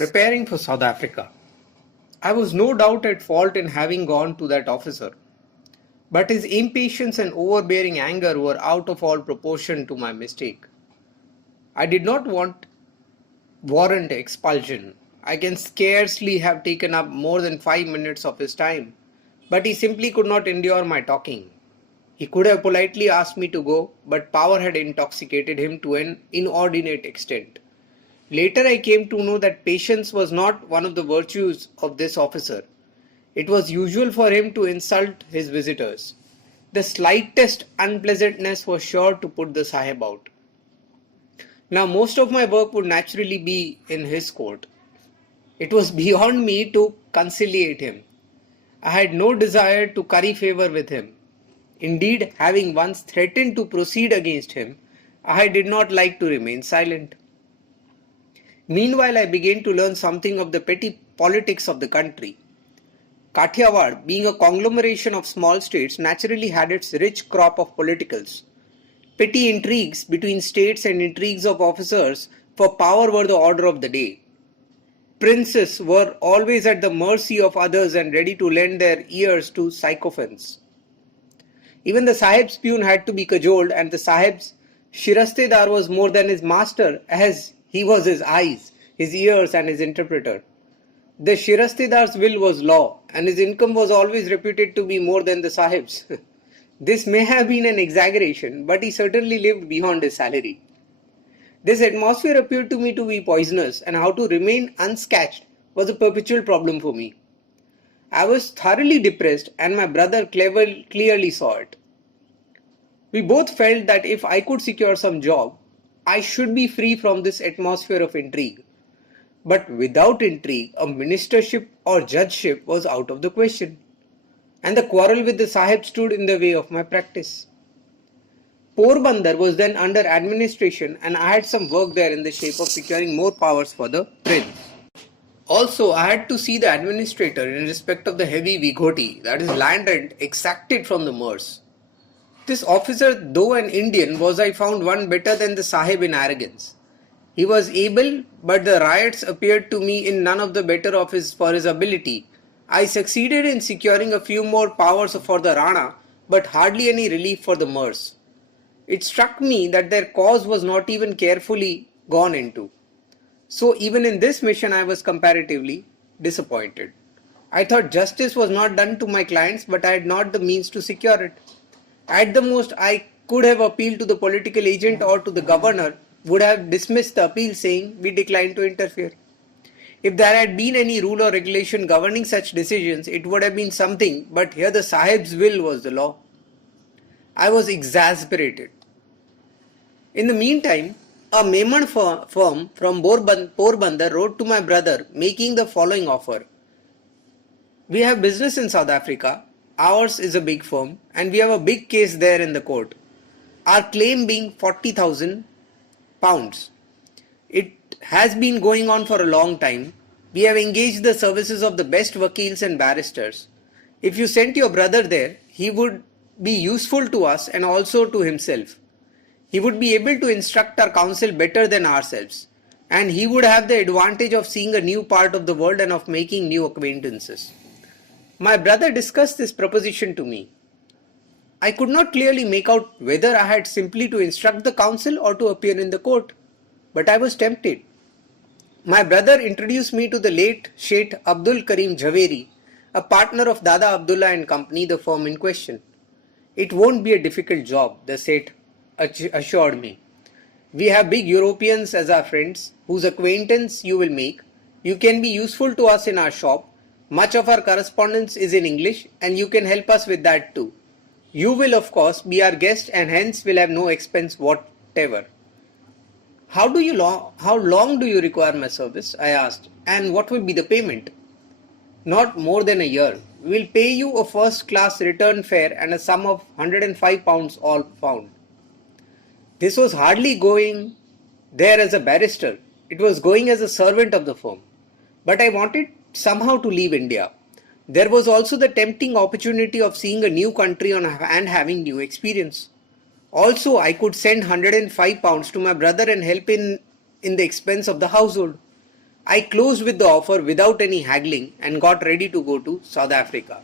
Preparing for South Africa. I was no doubt at fault in having gone to that officer, but his impatience and overbearing anger were out of all proportion to my mistake. I did not warrant expulsion. I can scarcely have taken up more than 5 minutes of his time, but he simply could not endure my talking. He could have politely asked me to go, but power had intoxicated him to an inordinate extent. Later I came to know that patience was not one of the virtues of this officer. It was usual for him to insult his visitors. The slightest unpleasantness was sure to put the Sahib out. Now most of my work would naturally be in his court. It was beyond me to conciliate him. I had no desire to curry favour with him. Indeed, having once threatened to proceed against him, I did not like to remain silent. Meanwhile, I began to learn something of the petty politics of the country. Kathiawar, being a conglomeration of small states, naturally had its rich crop of politicals. Petty intrigues between states and intrigues of officers for power were the order of the day. Princes were always at the mercy of others and ready to lend their ears to sycophants. Even the Sahib's peon had to be cajoled, and the Sahib's Shirastedar was more than his master, as he was his eyes, his ears and his interpreter. The Shirastedar's will was law, and his income was always reputed to be more than the Sahib's. This may have been an exaggeration, but he certainly lived beyond his salary. This atmosphere appeared to me to be poisonous, and how to remain unscathed was a perpetual problem for me. I was thoroughly depressed, and my brother clearly saw it. We both felt that if I could secure some job, I should be free from this atmosphere of intrigue. But without intrigue, a ministership or judgeship was out of the question, and the quarrel with the Sahib stood in the way of my practice. Porbandar was then under administration, and I had some work there in the shape of securing more powers for the prince. Also, I had to see the administrator in respect of the heavy vigoti, that is land rent, exacted from the Moors. This officer, though an Indian, was I found one better than the Sahib in arrogance. He was able, but the riots appeared to me in none of the better of for his ability. I succeeded in securing a few more powers for the Rana, but hardly any relief for the Moors. It struck me that their cause was not even carefully gone into. So even in this mission I was comparatively disappointed. I thought justice was not done to my clients, but I had not the means to secure it. At the most, I could have appealed to the political agent or to the governor, would have dismissed the appeal saying we decline to interfere. If there had been any rule or regulation governing such decisions, it would have been something, but here the Sahib's will was the law. I was exasperated. In the meantime, a Memon firm from Porbandar wrote to my brother making the following offer. We have business in South Africa, ours is a big firm, and we have a big case there in the court. Our claim being £40,000. It has been going on for a long time. We have engaged the services of the best vakils and barristers. If you sent your brother there, he would be useful to us and also to himself. He would be able to instruct our counsel better than ourselves, and he would have the advantage of seeing a new part of the world and of making new acquaintances. My brother discussed this proposition to me. I could not clearly make out whether I had simply to instruct the counsel or to appear in the court, but I was tempted. My brother introduced me to the late Sheikh Abdul Karim Jhaveri, a partner of Dada Abdullah and Company, the firm in question. It won't be a difficult job, the Sheikh assured me. We have big Europeans as our friends, whose acquaintance you will make. You can be useful to us in our shop. Much of our correspondence is in English, and you can help us with that too. You will, of course, be our guest and hence will have no expense whatever. How long do you require my service? I asked, and what will be the payment? Not more than a year. We will pay you a first-class return fare and a sum of £105 all found. This was hardly going there as a barrister. It was going as a servant of the firm. But I wanted somehow to leave India. There was also the tempting opportunity of seeing a new country and having new experience. Also, I could send £105 to my brother and help in the expense of the household. I closed with the offer without any haggling and got ready to go to South Africa.